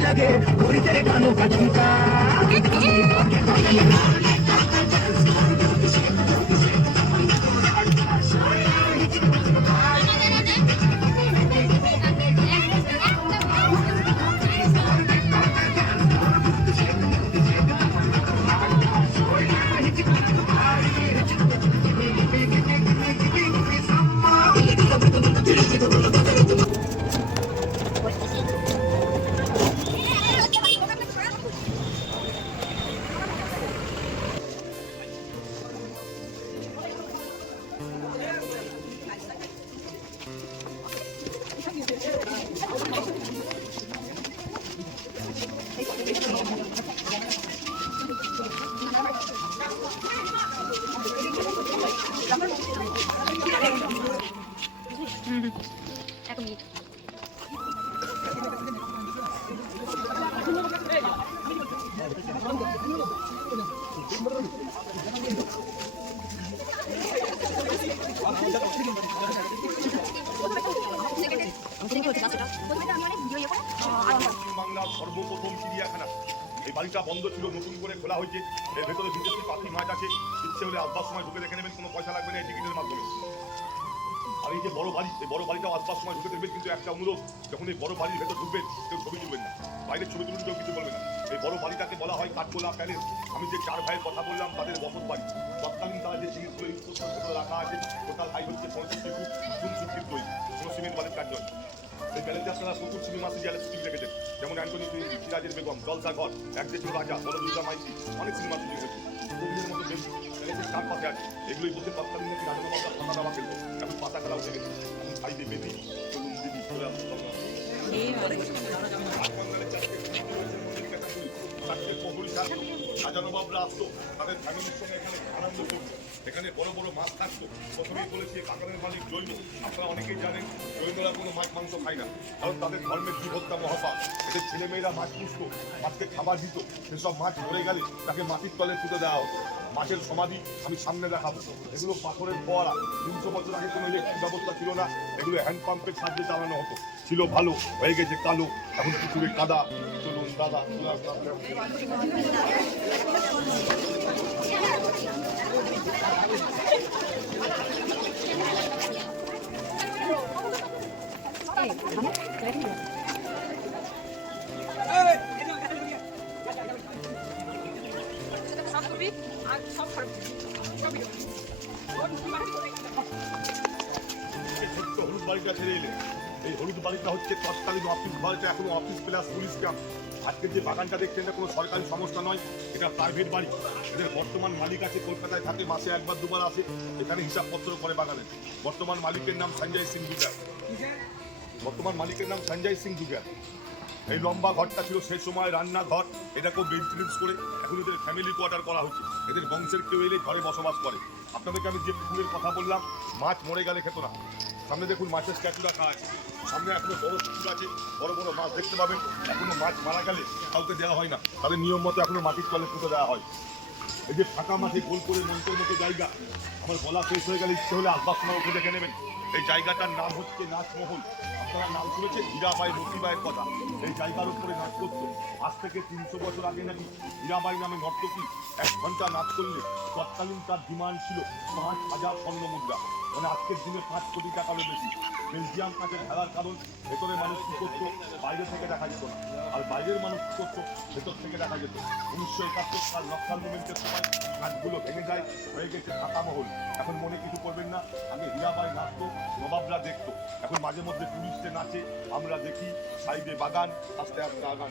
लगे पूरी तेरे कानों का झुमका বাংলার সর্বপ্রথম চিড়িয়াখানা এই বাড়িটা বন্ধ ছিল, নতুন করে খোলা হয়েছে। এর ভেতরে বিদেশি পাখি মাছ আছে, ইচ্ছে হলে আসবার সময় ঢুকে দেখে নেবেন, কোনো পয়সা লাগবে না এই টিকিটের মাধ্যমে। আর এই যে বড় বাড়ি, এই বড় বাড়িটাও আসবার সময় ঢুকে দেখবেন, কিন্তু একটা অনুরোধ, যখন এই বড় বাড়ির ভেতর ঢুকবেন কেউ ছবি তুলবেন না, বাইরের ছবি তুলুন, কেউ কিছু বলবে না। এই বড় বাড়িটাকে বলা হয় কাঠগোলা প্যালেস। আমি যে 4 ভাইয়ের কথা বললাম তাদের বসত বাড়ি। তৎকালীন তারা যে জিনিসগুলো ইউজ করতে রাখা আছে, টোটাল হাইট হচ্ছে 65 ফুট, 63 ফিট তৈরি, কোনো সিমেন্ট বালির কাজ নয়। এই প্যালেসে আপনারা প্রচুর সিনেমা সিরিয়ালে শুটিং রেখেছেন, যেমন অ্যান্টনি সিরাজের বেগম, জলসাঘর, এক দেশ রাজা, বড় দুর্গা মাইতি, অনেক সিনেমা শুটিং হয়েছে। কবিদের মতো প্যালেসের চার পাশে আছে, এগুলোই বলতে তৎকালীন নাকি রাজনগরটা পাতা দাবা খেলতো, এখন পাতা খেলা উঠে গেছে। এখন সাইডে বেদি, চলুন দিদি চলে আসুন। রাজানবাবরা আসতো, তাদের ফ্যামিলির সঙ্গে এখানে আনন্দ করতো, এখানে বড় বড় মাছ থাকতো। প্রথমেই বলেছি বাগানের মালিক জৈন, আপনারা অনেকেই জানেন জৈনরা কোনো মাছ মাংস খায় না, কারণ তাদের ধর্মের জীবহত্যা মহাপাপ। এদের ছেলেমেয়েরা মাছ পুষতো, মাছকে খাবার দিত, সেসব মাছ মরে গেলে তাকে মাটির তলে পুঁতে দেওয়া হতো। মাছের সমাধি আমি সামনে দেখাবো, এগুলো পাথরের ফোয়ারা। 300 বছর আগে কোনো ইলেকট্রিক ব্যবস্থা ছিল না, এগুলো হ্যান্ড পাম্পের সাহায্যে চালানো হতো। ছিল ভালো, হয়ে গেছে কালো, এখন পুকুরে কাদা। চলুন দাদা, ছোট্ট হলুদ বাড়িটা ছেড়ে এলে, এই হলুদ বাড়িটা হচ্ছে তৎকালীন অফিস বাড়িটা, এখনো অফিস প্লাস পুলিশ ক্যাম্প। আজকের যে বাগানটা দেখছেন এটা কোনো সরকারি সংস্থা নয়, এটা প্রাইভেট বাড়ি। এদের বর্তমান মালিক আছে, কলকাতায় থাকে, মাসে 1বার 2বার আসে, এখানে হিসাবপত্র করে বাগানের। বর্তমান মালিকের নাম সঞ্জয় সিং দুগার। বর্তমান মালিকের নাম সঞ্জয় সিং দুগার। এই লম্বা ঘরটা ছিল সেই সময় রান্নাঘর, এটাকেও মেনটেন্স করে এখন এদের ফ্যামিলি কোয়ার্টার করা হচ্ছে। এদের বংশের কেউ এলে ঘরে বসবাস করে। আপনাদেরকে আমি যে পুকুরের কথা বললাম, মাছ মরে গেলে খেত না। সামনে দেখুন মাছের স্ট্যাচু রাখা আছে, সামনে এখনো বড় পুকুর আছে, বড় বড় মাছ দেখতে পাবেন। এখনো মাছ মারা গেলে কাউকে দেওয়া হয় না, তাদের নিয়ম মতো এখনো মাটির তলে পুঁতে দেওয়া হয়। এই যে ফাঁকা মাঠে গোল করে মঞ্চের মতো জায়গা, আমার বলা শেষ হয়ে গেলে ইচ্ছে হলে আসবার সময় উঠে দেখে নেবেন। এই জায়গাটার নাম হচ্ছে নাচমহল। আপনারা নাম শুনেছেন হীরাবাই মতিবাইয়ের কথা। এই জায়গার উপরে নাচ করতো। আজ থেকে 300 বছর আগে নাকি হীরাবাই নামে নর্তকী 1 ঘন্টা নাচ করলে তৎকালীন তার ডিমান্ড ছিল 5000 স্বর্ণ মুদ্রা, মানে আজকের দিনে 5 কোটি টাকারও বেশি। বেলজিয়াম কাজে খেলার কারণ ভেতরে মানুষ কি করতো, বাইরে থেকে দেখা যেত না, আর বাইরের মানুষ কি করতো, ভেতর থেকে দেখা যেত। 1971 সাল নকশাল মুভমেন্টের সময় কাজগুলো ভেঙে যায়, হয়ে গেছে ফাঁকা মহল। এখন মনে কিছু করবেন না, আগে হীরাবাই নাচতো, নবাবরা দেখতো, এখন মাঝে মধ্যে টুরিস্টে নাচে, আমরা দেখি। সাইডে বাগান, আস্তে আস্তে আগান।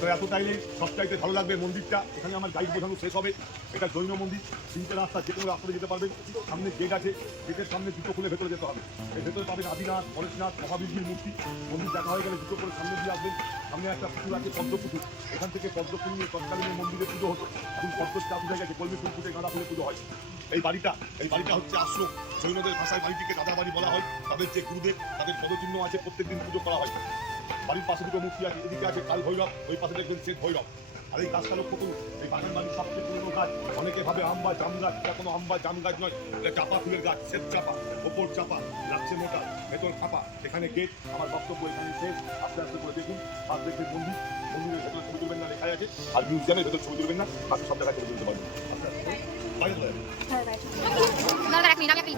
তো এতটাইলেই সবচাইতে ভালো লাগবে মন্দিরটা। এখানে আমার গাইড বোঝানো শেষ হবে। এটা জৈন মন্দির, 3টে রাস্তা, যে কোনো রাস্তাতে যেতে পারবেন। সামনে গেট আছে, গেটের সামনে জুতো খুলে ভেতরে যেতে হবে। এর ভেতরে পাবেন আদিনাথ, পরেশনাথ, মহাবীরজির মূর্তি। মন্দির দেখা হয়ে গেলে জুতো করে সামনে দিয়ে আসবেন। সামনে একটা পুকুর আছে পদ্ম পুকুর, এখান থেকে পদ্ম ফুল নিয়ে তৎকালীন মন্দিরে পুজো হতো। এখন পদ্ম চাপ উঠে গেছে, কলমি ফুল ফুটে গাঁদা ফুলে পুজো হয়। এই বাড়িটা হচ্ছে আশ্রম। জৈনদের ভাষায় বাড়িটিকে দাদা বাড়ি বলা হয়। তাদের যে গুরুদেব, তাদের পদচিহ্ন আছে, প্রত্যেকদিন পুজো করা হয়। বাড়ির পাশে দুটো মূর্তি আছে, এদিকে আছে কাল ভৈরব, ওই পাশে দেখবেন শ্বেত ভৈরব। আর এই গাছটা লক্ষ্য করুন, এই বাগান বাড়ির সবচেয়ে পুরনো গাছ। অনেকে ভাবে আম বা জাম গাছ, এটা কোনো আম বা জাম গাছ নয়, এটা চাপা ফুলের গাছ, শ্বেত চাপা। ওপর চাপা, লাগছে মোটা, ভেতর ফাঁপা। এখানে গেট। আমার বক্তব্য এখানে শেষ। আস্তে আস্তে করে দেখুন, আর দেখবেন মন্দিরের ভেতরে ছবি তুলবেন না লেখা আছে, আর মিউজিয়ামের ভেতর ছবি তুলবেন না, বাকি সব জায়গায় ছবি তুলতে পারবেন। আস্তে আস্তে বাইরে চলে যাবেন। দাদা এক মিনিট, আমি একটা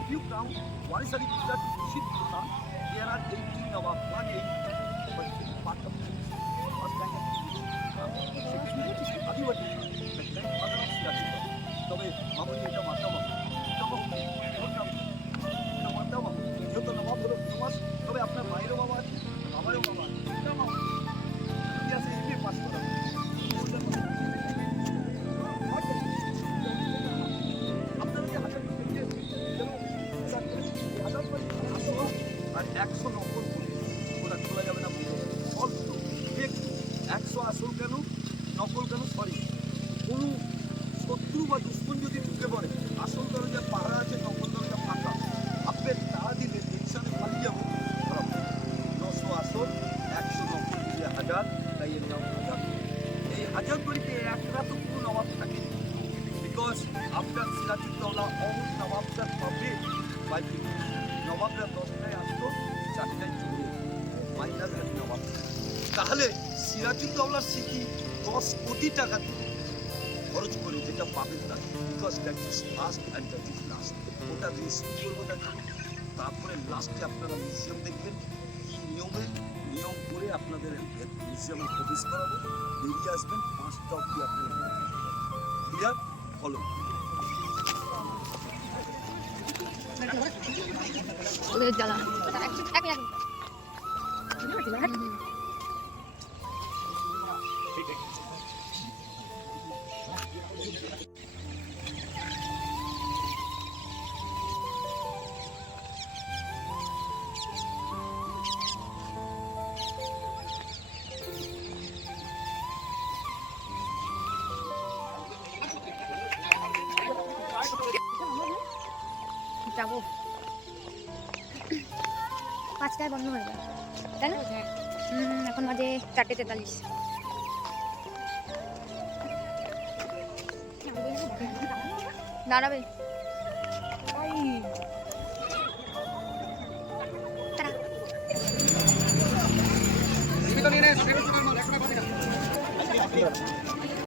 If you count Warisali Pizza to Shit Pizza, there are 18 Nawab, 1 but part of the first time. Secondly, Adivati, the grandfather of Sirajul. তবে মামুনি এটা মানতাম এটা মানতাম যেহেতু নবাব হলো ফেমাস। তবে আপনার মায়েরও বাবা আছে, আমারও বাবা আছে, ইতিহাসে এমএ পাস করা। আর 100 নকল ওরা খোলা যাবে না, অল্প 100 আসল কেন নকল কেন, সরি কোনো শত্রু বা দুশ্মন যদি ঢুকে পড়ে, আসল দরজা পাহারা আছে, নকল দরজা ফাঁকা, আপনি তাড়া দিলে টেনশনে পালিয়ে যাবো। 900 আসল, 100 নকল দিলে 1000, তাই এর নাম হাজার। এই হাজার বাড়িতে এক রাতও কোনো নবাব থাকে, because after Sirajuddaula all nawabs আর পাবলিক বাই নবাবরা 10টায় আসতো, 4টায় চলে মাইনাসের নবাব। তাহলে সিরাজউদ্দৌলার স্মৃতি 10 কোটি টাকা খরচ করে যেটা পাবেন না, because that is first and that is last. ওটা দিয়ে শুরু করবো দেখুন, তারপরে লাস্টে আপনারা মিউজিয়াম দেখবেন। কি নিয়ম করে আপনাদের মিউজিয়ামে প্রবেশ করাবো, বেরিয়ে আসবেন 5টা অব্দি আপনারা ক্লিয়ার। ফলো ওদের জ্বালা এক মিনিট যাবো, 5টায় বন্ধ হয়ে যাবে, তাই না? এখন বাজে 4:43। দাঁড়াবে নিয়ে